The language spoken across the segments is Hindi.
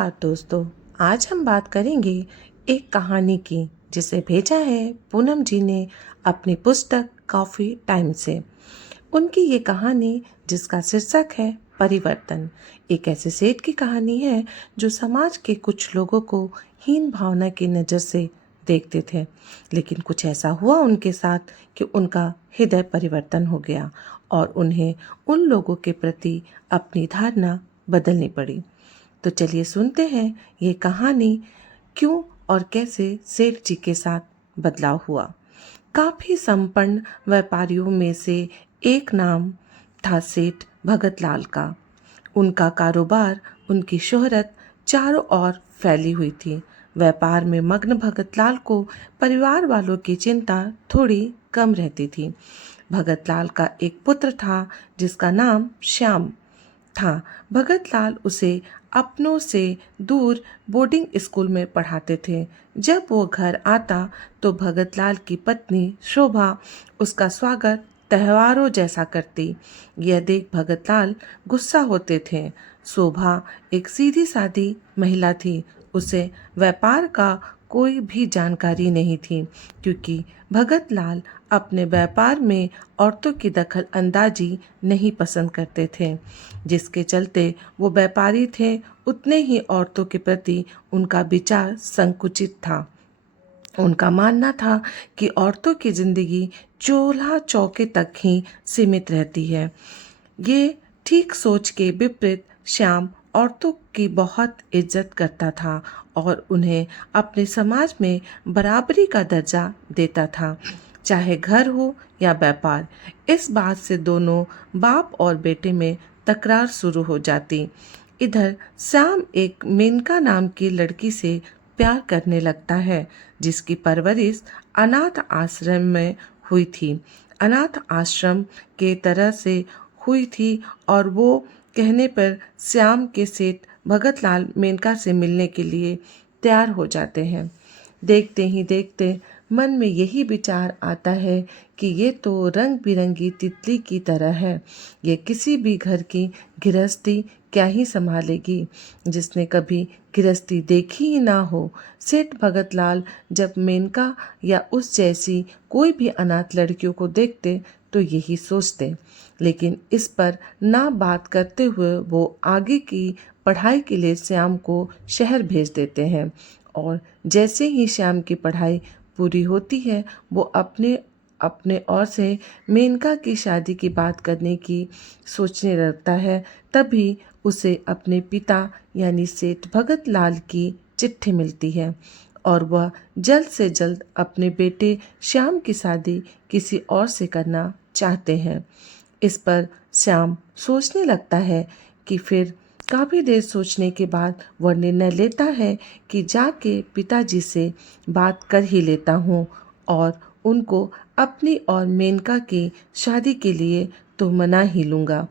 दोस्तों, आज हम बात करेंगे एक कहानी की जिसे भेजा है पूनम जी ने अपनी पुस्तक कॉफ़ी टाइम से। उनकी ये कहानी जिसका शीर्षक है परिवर्तन, एक ऐसे सेठ की कहानी है जो समाज के कुछ लोगों को हीन भावना की नज़र से देखते थे, लेकिन कुछ ऐसा हुआ उनके साथ कि उनका हृदय परिवर्तन हो गया और उन्हें उन लोगों के प्रति अपनी धारणा बदलनी पड़ी। तो चलिए सुनते हैं ये कहानी क्यों और कैसे सेठ जी के साथ बदलाव हुआ। काफी संपन्न व्यापारियों में से एक नाम था सेठ भगत लाल का। उनका कारोबार, उनकी शोहरत चारों ओर फैली हुई थी। व्यापार में मग्न भगत लाल को परिवार वालों की चिंता थोड़ी कम रहती थी। भगत लाल का एक पुत्र था जिसका नाम श्याम था। भगत लाल उसे अपनों से दूर बोर्डिंग स्कूल में पढ़ाते थे। जब वो घर आता तो भगत लाल की पत्नी शोभा उसका स्वागत त्योहारों जैसा करती। यह देख भगत लाल गुस्सा होते थे। शोभा एक सीधी सादी महिला थी। उसे व्यापार का कोई भी जानकारी नहीं थी, क्योंकि भगत लाल अपने व्यापार में औरतों की दखल अंदाजी नहीं पसंद करते थे। जिसके चलते वो व्यापारी थे, उतने ही औरतों के प्रति उनका विचार संकुचित था। उनका मानना था कि औरतों की जिंदगी चूल्हा चौके तक ही सीमित रहती है। ये ठीक सोच के विपरीत श्याम औरतों की बहुत इज्जत करता था और उन्हें अपने समाज में बराबरी का दर्जा देता था, चाहे घर हो या व्यापार। इस बात से दोनों बाप और बेटे में तकरार शुरू हो जाती। इधर श्याम एक मेनका नाम की लड़की से प्यार करने लगता है, जिसकी परवरिश अनाथ आश्रम में हुई थी। अनाथ आश्रम के तरह से हुई थी और वो कहने पर श्याम के सेठ भगत लाल मेनका से मिलने के लिए तैयार हो जाते हैं। देखते ही देखते मन में यही विचार आता है कि ये तो रंग बिरंगी तितली की तरह है। ये किसी भी घर की गृहस्थी क्या ही संभालेगी, जिसने कभी गृहस्थी देखी ही ना हो। सेठ भगत लाल जब मेनका या उस जैसी कोई भी अनाथ लड़कियों को देखते तो यही सोचते, लेकिन इस पर ना बात करते हुए वो आगे की पढ़ाई के लिए श्याम को शहर भेज देते हैं। और जैसे ही श्याम की पढ़ाई पूरी होती है, वो अपने अपने ओर से मेनका की शादी की बात करने की सोचने लगता है। तभी उसे अपने पिता यानी सेठ भगत लाल की चिट्ठी मिलती है और वह जल्द से जल्द अपने बेटे श्याम की शादी किसी और से करना चाहते हैं। इस पर श्याम सोचने लगता है कि फिर काफ़ी देर सोचने के बाद वह निर्णय लेता है कि जाके पिताजी से बात कर ही लेता हूँ और उनको अपनी और मेनका की शादी के लिए तो मना ही लूँगा।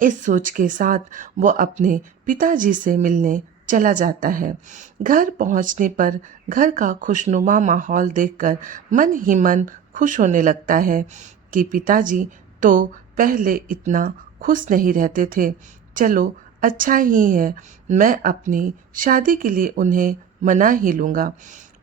इस सोच के साथ वो अपने पिताजी से मिलने चला जाता है। घर पहुंचने पर घर का खुशनुमा माहौल देखकर मन ही मन खुश होने लगता है कि पिताजी तो पहले इतना खुश नहीं रहते थे। चलो अच्छा ही है, मैं अपनी शादी के लिए उन्हें मना ही लूँगा।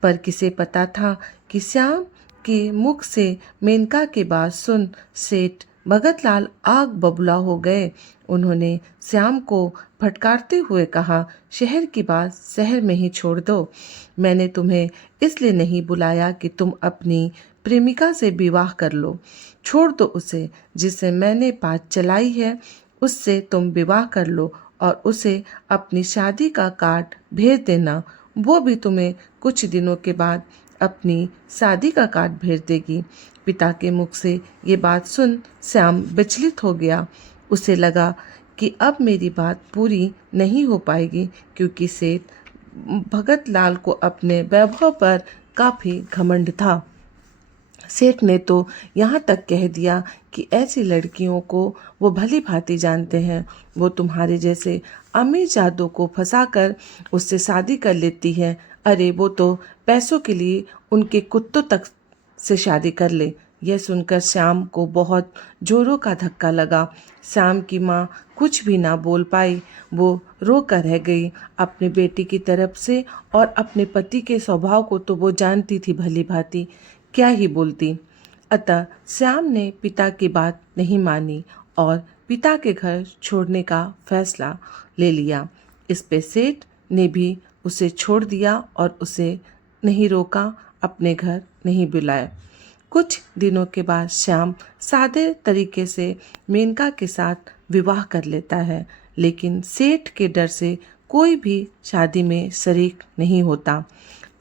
पर किसे पता था कि श्याम के मुख से मेनका की बात सुन सेठ भगत लाल आग बबूला हो गए। उन्होंने श्याम को फटकारते हुए कहा, शहर की बात शहर में ही छोड़ दो। मैंने तुम्हें इसलिए नहीं बुलाया कि तुम अपनी प्रेमिका से विवाह कर लो। छोड़ दो उसे, जिससे मैंने बात चलाई है उससे तुम विवाह कर लो और उसे अपनी शादी का कार्ड भेज देना। वो भी तुम्हें कुछ दिनों के बाद अपनी शादी का कार्ड भेज देगी। पिता के मुख से ये बात सुन श्याम विचलित हो गया। उसे लगा कि अब मेरी बात पूरी नहीं हो पाएगी, क्योंकि सेठ भगत लाल को अपने वैभव पर काफ़ी घमंड था। सेठ ने तो यहाँ तक कह दिया कि ऐसी लड़कियों को वो भली भांति जानते हैं। वो तुम्हारे जैसे अमीरजादों को फंसाकर उससे शादी कर लेती है। अरे वो तो पैसों के लिए उनके कुत्तों तक से शादी कर ले, यह सुनकर श्याम को बहुत जोरों का धक्का लगा। श्याम की माँ कुछ भी ना बोल पाई। वो रो कर रह गई अपने बेटी की तरफ से, और अपने पति के स्वभाव को तो वो जानती थी भली भांति, क्या ही बोलती। अतः श्याम ने पिता की बात नहीं मानी और पिता के घर छोड़ने का फैसला ले लिया। इस पे सेठ ने भी उसे छोड़ दिया और उसे नहीं रोका, अपने घर नहीं बुलाया। कुछ दिनों के बाद श्याम सादे तरीके से मेनका के साथ विवाह कर लेता है, लेकिन सेठ के डर से कोई भी शादी में शरीक नहीं होता।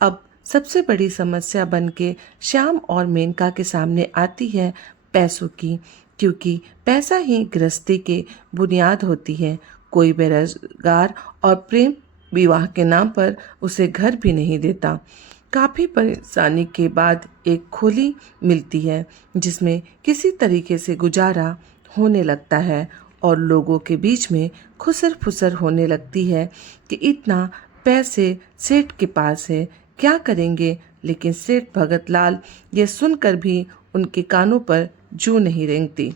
अब सबसे बड़ी समस्या बन के श्याम और मेनका के सामने आती है पैसों की, क्योंकि पैसा ही गृहस्थी के बुनियाद होती है। कोई बेरोजगार और प्रेम विवाह के नाम पर उसे घर भी नहीं देता। काफ़ी परेशानी के बाद एक खोली मिलती है जिसमें किसी तरीके से गुजारा होने लगता है और लोगों के बीच में खुसर फुसर होने लगती है कि इतना पैसे सेठ के पास है, क्या करेंगे। लेकिन सेठ भगत लाल ये सुनकर भी उनके कानों पर जूं नहीं रेंगती।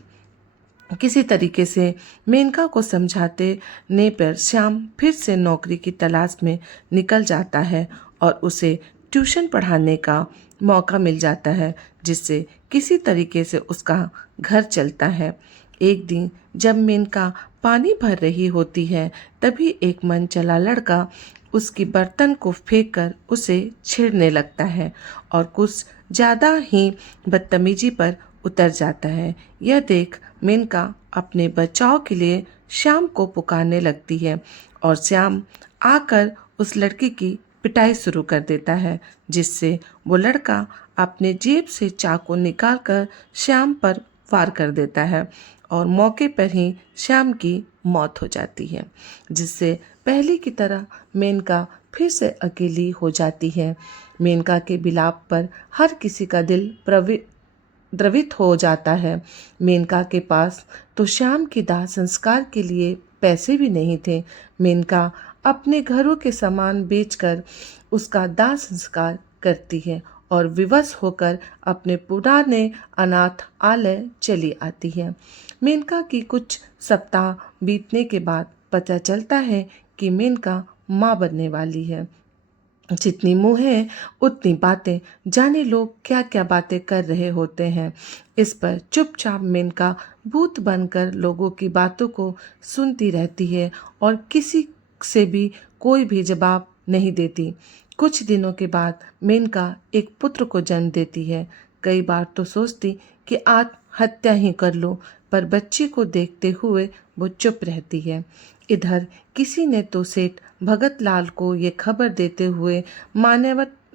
किसी तरीके से मेनका को समझाते ने पर श्याम फिर से नौकरी की तलाश में निकल जाता है और उसे ट्यूशन पढ़ाने का मौका मिल जाता है, जिससे किसी तरीके से उसका घर चलता है। एक दिन जब मेनका पानी भर रही होती है, तभी एक मनचला लड़का उसकी बर्तन को फेंककर उसे छेड़ने लगता है और कुछ ज़्यादा ही बदतमीजी पर उतर जाता है। यह देख मेनका अपने बचाव के लिए श्याम को पुकारने लगती है और श्याम आकर उस लड़की की पिटाई शुरू कर देता है, जिससे वो लड़का अपने जेब से चाकू निकालकर श्याम पर वार कर देता है और मौके पर ही श्याम की मौत हो जाती है, जिससे पहले की तरह मेनका फिर से अकेली हो जाती है। मेनका के विलाप पर हर किसी का दिल द्रवित हो जाता है। मेनका के पास तो श्याम की दाह संस्कार के लिए पैसे भी नहीं थे। मेनका अपने घरों के सामान बेचकर उसका दाह संस्कार करती है और विवश होकर अपने पुराने अनाथ आलय चली आती है। मेनका की कुछ सप्ताह बीतने के बाद पता चलता है कि मेनका माँ बनने वाली है। जितनी मुँह है उतनी बातें, जाने लोग क्या क्या बातें कर रहे होते हैं। इस पर चुपचाप मेनका भूत बनकर लोगों की बातों को सुनती रहती है और किसी से भी कोई भी जवाब नहीं देती। कुछ दिनों के बाद मेनका एक पुत्र को जन्म देती है। कई बार तो सोचती कि आत्महत्या ही कर लो, पर बच्चे को देखते हुए वो चुप रहती है। इधर किसी ने तो सेठ भगत लाल को ये खबर देते हुए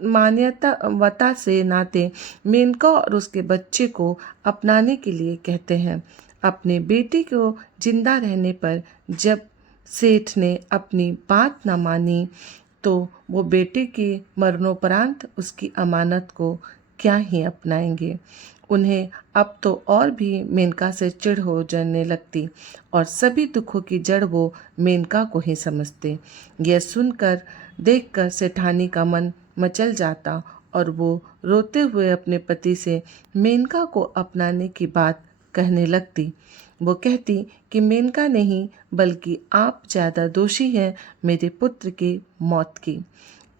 मान्यता से नाते मेनका और उसके बच्चे को अपनाने के लिए कहते हैं। अपने बेटे को जिंदा रहने पर जब सेठ ने अपनी बात न मानी, तो वो बेटे के मरणोपरांत उसकी अमानत को क्या ही अपनाएंगे। उन्हें अब तो और भी मेनका से चिढ़ हो जाने लगती और सभी दुखों की जड़ वो मेनका को ही समझते। यह सुनकर देखकर सेठानी का मन मचल जाता और वो रोते हुए अपने पति से मेनका को अपनाने की बात कहने लगती। वो कहती कि मेनका नहीं बल्कि आप ज़्यादा दोषी हैं मेरे पुत्र की मौत की।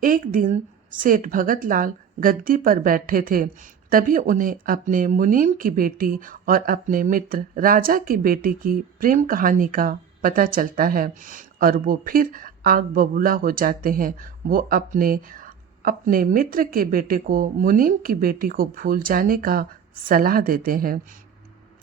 एक दिन सेठ भगत लाल गद्दी पर बैठे थे, तभी उन्हें अपने मुनीम की बेटी और अपने मित्र राजा की बेटी की प्रेम कहानी का पता चलता है और वो फिर आग बबूला हो जाते हैं। वो अपने मित्र के बेटे को मुनीम की बेटी को भूल जाने का सलाह देते हैं।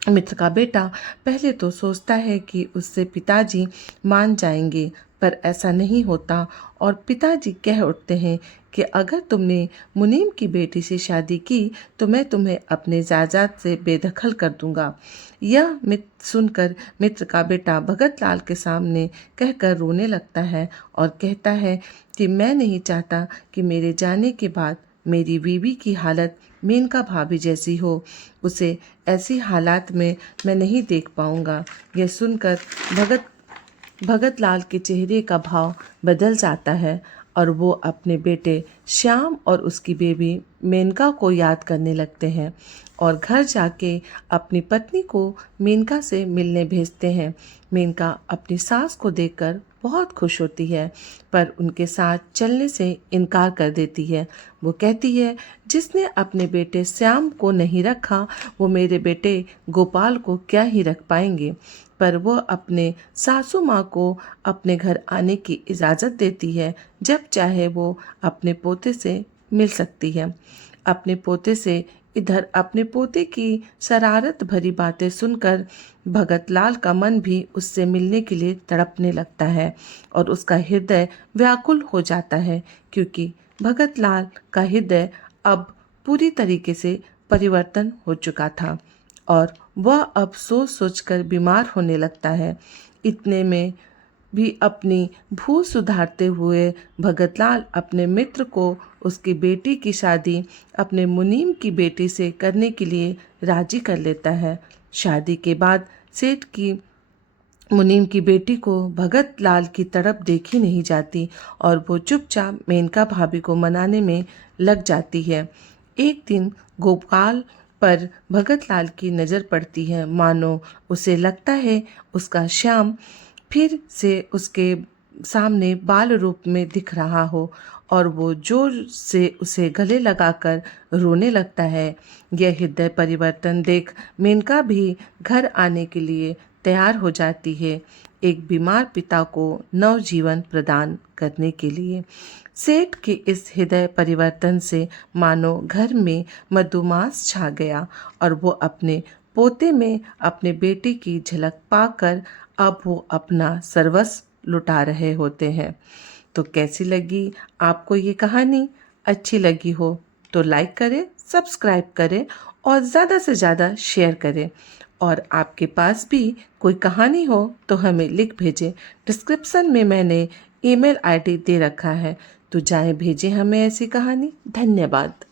मित्र का बेटा पहले तो सोचता है कि उससे पिताजी मान जाएंगे, पर ऐसा नहीं होता और पिताजी कह उठते हैं कि अगर तुमने मुनीम की बेटी से शादी की तो मैं तुम्हें अपने जायदाद से बेदखल कर दूंगा। यह सुनकर मित्र का बेटा भगत लाल के सामने कहकर रोने लगता है और कहता है कि मैं नहीं चाहता कि मेरे जाने के बाद मेरी बीवी की हालत मेनका भाभी जैसी हो। उसे ऐसी हालात में मैं नहीं देख पाऊंगा। यह सुनकर भगत लाल के चेहरे का भाव बदल जाता है और वो अपने बेटे श्याम और उसकी बेबी मेनका को याद करने लगते हैं और घर जाके अपनी पत्नी को मेनका से मिलने भेजते हैं। मेनका अपनी सास को देखकर बहुत खुश होती है, पर उनके साथ चलने से इनकार कर देती है। वो कहती है, जिसने अपने बेटे श्याम को नहीं रखा वो मेरे बेटे गोपाल को क्या ही रख पाएंगे। पर वो अपने सासू माँ को अपने घर आने की इजाज़त देती है, जब चाहे वो अपने पोते से मिल सकती है। अपने पोते से इधर अपने पोते की शरारत भरी बातें सुनकर भगत लाल का मन भी उससे मिलने के लिए तड़पने लगता है और उसका हृदय व्याकुल हो जाता है, क्योंकि भगत लाल का हृदय अब पूरी तरीके से परिवर्तन हो चुका था और वह अब सोच सोचकर बीमार होने लगता है। इतने में भी अपनी भूल सुधारते हुए भगतलाल अपने मित्र को उसकी बेटी की शादी अपने मुनीम की बेटी से करने के लिए राजी कर लेता है। शादी के बाद सेठ की मुनीम की बेटी को भगत लाल की तरफ देखी नहीं जाती और वो चुपचाप मेनका भाभी को मनाने में लग जाती है। एक दिन गोपाल पर भगत लाल की नज़र पड़ती है, मानो उसे लगता है उसका श्याम फिर से उसके सामने बाल रूप में दिख रहा हो और वो जोर से उसे गले लगाकर रोने लगता है। यह हृदय परिवर्तन देख मेनका भी घर आने के लिए तैयार हो जाती है, एक बीमार पिता को नवजीवन प्रदान करने के लिए। सेठ के इस हृदय परिवर्तन से मानो घर में मधुमास छा गया और वो अपने पोते में अपने बेटे की झलक पाकर अब वो अपना सर्वस्व लुटा रहे होते हैं। तो कैसी लगी आपको ये कहानी? अच्छी लगी हो तो लाइक करें, सब्सक्राइब करें और ज़्यादा से ज़्यादा शेयर करें। और आपके पास भी कोई कहानी हो तो हमें लिख भेजें। डिस्क्रिप्शन में मैंने ईमेल आईडी दे रखा है, तो जाएं भेजें हमें ऐसी कहानी। धन्यवाद।